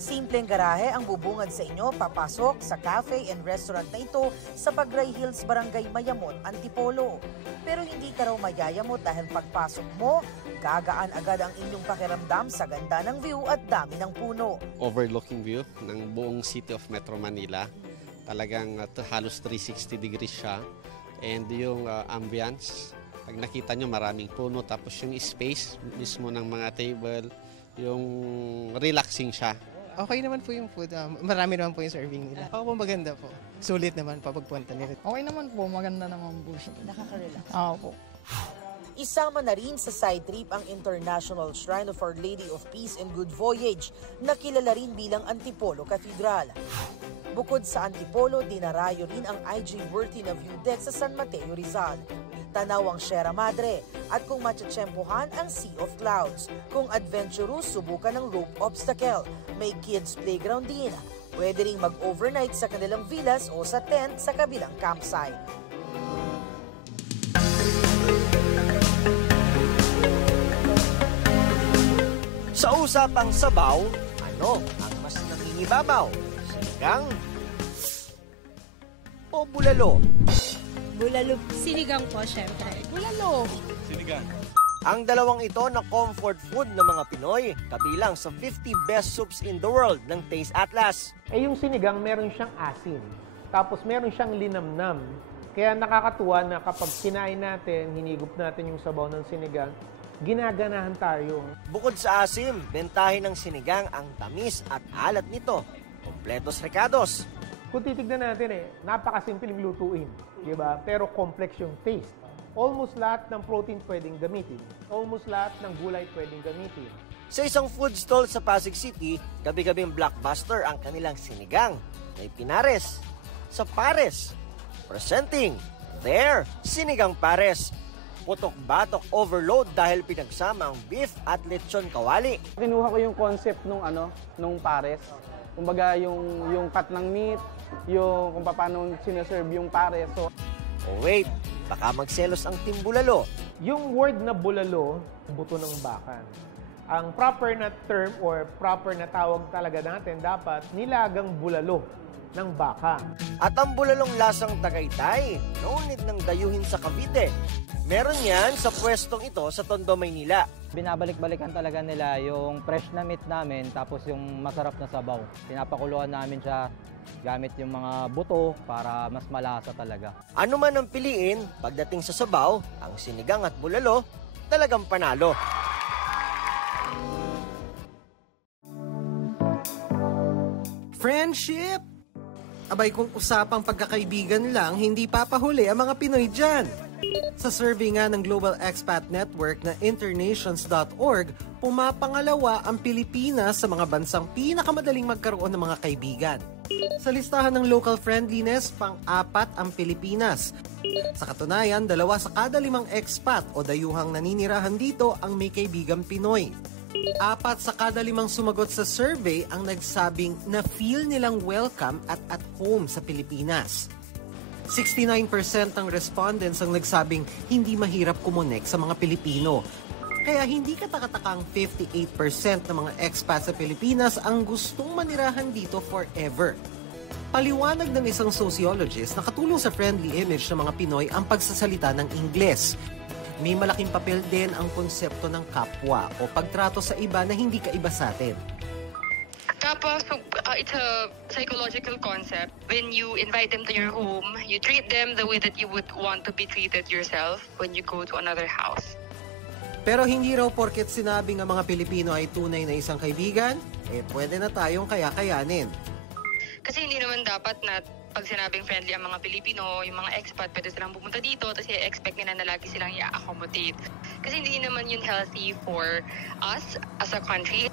Simpleng garahe ang bubungad sa inyo papasok sa cafe and restaurant na ito sa Bagray Hills, Barangay Mayamot, Antipolo. Pero hindi ka raw mayayamot dahil pagpasok mo, gagaan agad ang inyong pakiramdam sa ganda ng view at dami ng puno. Overlooking view ng buong city of Metro Manila. Talagang halos 360 degrees siya. And yung ambience, pag nakita nyo maraming puno, tapos yung space mismo ng mga table, yung relaxing siya. Okay naman po yung food. Marami naman po yung serving nila. Ako po maganda po. Sulit naman pa pagpunta nila. Okay naman po. Maganda naman po siya. Nakaka-relax. Oo po. Isama na rin sa side trip ang International Shrine of Our Lady of Peace and Good Voyage na kilala rin bilang Antipolo Cathedral. Bukod sa Antipolo, dinarayo rin ang IG-worthy na view deck sa San Mateo, Rizal. Tanaw ang Sierra Madre at kung matsyempohan ang Sea of Clouds. Kung adventurous, subukan ng rope obstacle. May kids playground din. Pwede ring mag-overnight sa kanilang villas o sa tent sa kabilang campsite. Sa usapang sabaw, ano ang mas nangingibabaw? Sinigang o bulalo? Bulalo. Sinigang po, syempre. Bulalo. Sinigang. Ang dalawang ito na comfort food ng mga Pinoy, kabilang sa 50 best soups in the world ng Taste Atlas. Yung sinigang, meron siyang asin. Tapos meron siyang linamnam. Kaya nakakatuwa na kapag kinain natin, hinigop natin yung sabaw ng sinigang, ginaganahan tayo. Bukod sa asim, bentahin ng sinigang ang tamis at alat nito. Kompletos recados. Kung titignan natin napakasimpleng lutuin, di ba? Pero complex yung taste. Almost lahat ng protein pwedeng gamitin. Almost lahat ng gulay pwedeng gamitin. Sa isang food stall sa Pasig City, gabi-gabing blockbuster ang kanilang sinigang. May pinares, sa pares, presenting their sinigang pares. Putok-batok overload dahil pinagsama ang beef at lechon kawali. Kinuha ko yung concept nung pares. Kumbaga yung cut ng meat, yung kung paano sineserve yung pares. So, oh wait, baka magselos ang team bulalo. Yung word na bulalo, buto ng bakan. Ang proper na term or proper na tawag talaga natin dapat nilagang bulalo ng baka. At ang bulalong lasang Tagaytay, no need ng dayuhin sa Cavite. Meron yan sa pwestong ito sa Tondo, Maynila. Binabalik-balikan talaga nila yung fresh na meat namin tapos yung masarap na sabaw. Pinapakuluan namin siya gamit yung mga buto para mas malasa talaga. Ano man ang piliin, pagdating sa sabaw, ang sinigang at bulalo, talagang panalo. Friendship! Abay kung usapang pagkakaibigan lang, hindi papahuli ang mga Pinoy dyan. Sa survey nga ng Global Expat Network na internations.org, pumapangalawa ang Pilipinas sa mga bansang pinakamadaling magkaroon ng mga kaibigan. Sa listahan ng local friendliness, pang-apat ang Pilipinas. Sa katunayan, 2 sa kada 5 expat o dayuhang naninirahan dito ang may kaibigang Pinoy. 4 sa kada 5 sumagot sa survey ang nagsabing na feel nilang welcome at home sa Pilipinas. 69% ng respondents ang nagsabing hindi mahirap kumonek sa mga Pilipino. Kaya hindi katakatakang 58% ng mga expats sa Pilipinas ang gustong manirahan dito forever. Paliwanag ng isang sociologist na katulong sa friendly image ng mga Pinoy ang pagsasalita ng Ingles. May malaking papel din ang konsepto ng kapwa o pagtrato sa iba na hindi kaiba sa atin. Tapos, it's a psychological concept. When you invite them to your home, you treat them the way that you would want to be treated yourself when you go to another house. Pero hindi raw porket sinabing ang mga Pilipino ay tunay na isang kaibigan, pwede na tayong kaya-kayanin. Kasi hindi naman dapat na pag sinabing friendly ang mga Pilipino, yung mga expat, pwede silang pumunta dito, tapos i-expect nila na lagi silang i-accommodate. Kasi hindi naman yun healthy for us as a country.